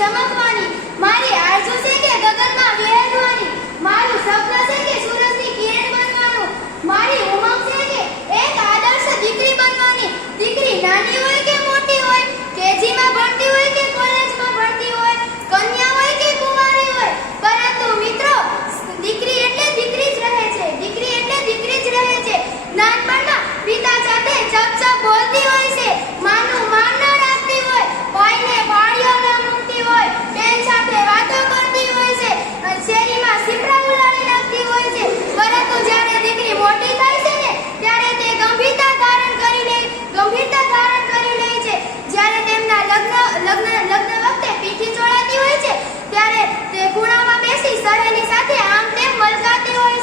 સમજવાની, મારી આરજુ છે કે ગગનમાં વિહરવાની, મારું સપનું છે કે સૂરજની કિરણ બનવાનું, મારી ઉમંગ છે કે એક આદર્શ દીકરી બનવાની. દીકરી નાની હોય કે મોટી હોય, કેજીમાં ભણતી હોય કે કોલેજમાં ભણતી હોય, કન્યા હોય કે કુંવારી હોય, પરંતુ મિત્રો દીકરી એટલે દીકરી જ રહે છે. દીકરી એટલે દીકરી જ રહે છે. નાનપણમાં પિતા સાથે ચપ બોલતી હોય છે, માનું માન ન રાખતી હોય, ભાઈને ભાળીઓ ન મૂકતી હોય, બેન સાથે વાતો કરતી હોય છે, શેરીમાં સીપડા ઉલાડી નાખતી હોય છે. પરંતુ જ્યારે દીકરી મોટી થાય છે ને ત્યારે તે ગંભીરતા ધારણ કરી લે છે. જ્યારે તેમના લગ્ન વખતે પીઠી ચોળાતી હોય છે ત્યારે તે ખૂણામાં બેસી સહેલી સાથે આમ તેમ મલકાતી હોય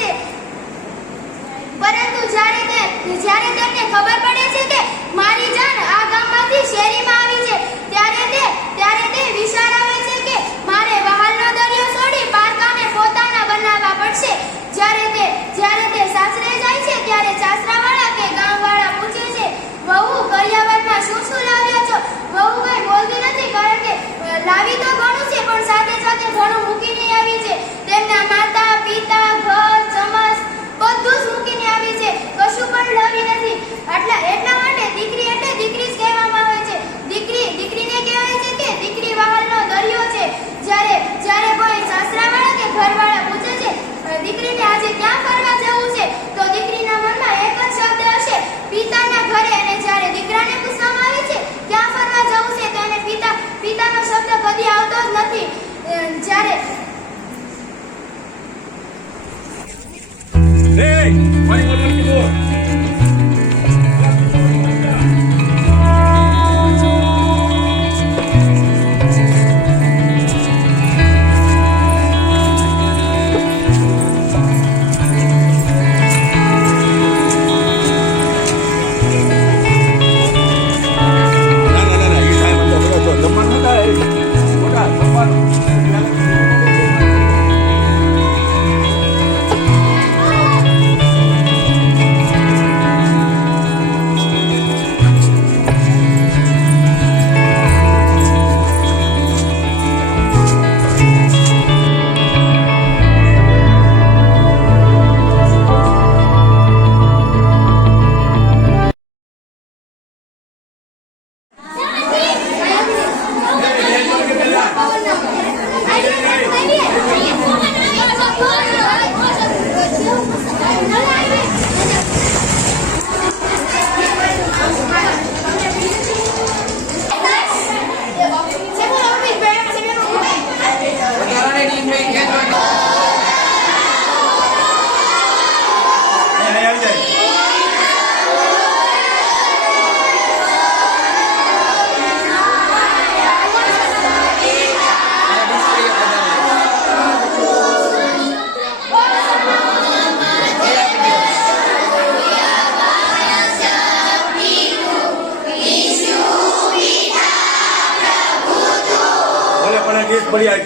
છે. પરંતુ જ્યારે તેમને ખબર પડે છે કે મારી જાન આ ગામમાંથી શેરીમાં આવી છે ત્યારે તે વિચાર આવે છે કે મારે વહાલનો દરિયો છોડી પારકાને પોતાના બનાવવા પડશે. જ્યારે તે સાસરે જાય છે ત્યારે સાસરાવાળા કે ગામવાળા પૂછે છે, વહુ કરિયાવરમાં શું લાવ્યા છો? વહુ કઈ બોલતી નથી, કારણ કે લાવી તો ઘણું છે પણ સાથે સાથે ઘણું મૂકીને આવી છે. તેમના માતા પિતા ઘર ચમચ બધું જ મૂકીને આવી છે, કશું પણ લાવી નથી. એટલા માટે દીકરી એટલે દીકરી જ કહેવામાં આવે છે. દીકરીને કહેવાય છે કે દીકરી વહાલનો દરિયો છે. જ્યારે કોઈ સાસરાવાળા કે ઘરવાળા પૂછે છે દીકરીને આજે ક્યાં ફરવા જવું છે, તો દીકરીના મનમાં એક જ શબ્દ હશે, પિતાના ઘરે. અને જ્યારે દીકરાને પૂછવામાં આવે છે ક્યાં ફરવા જવું છે તો એને પિતાનો શબ્દ કદી આવતો જ નથી. बढ़िया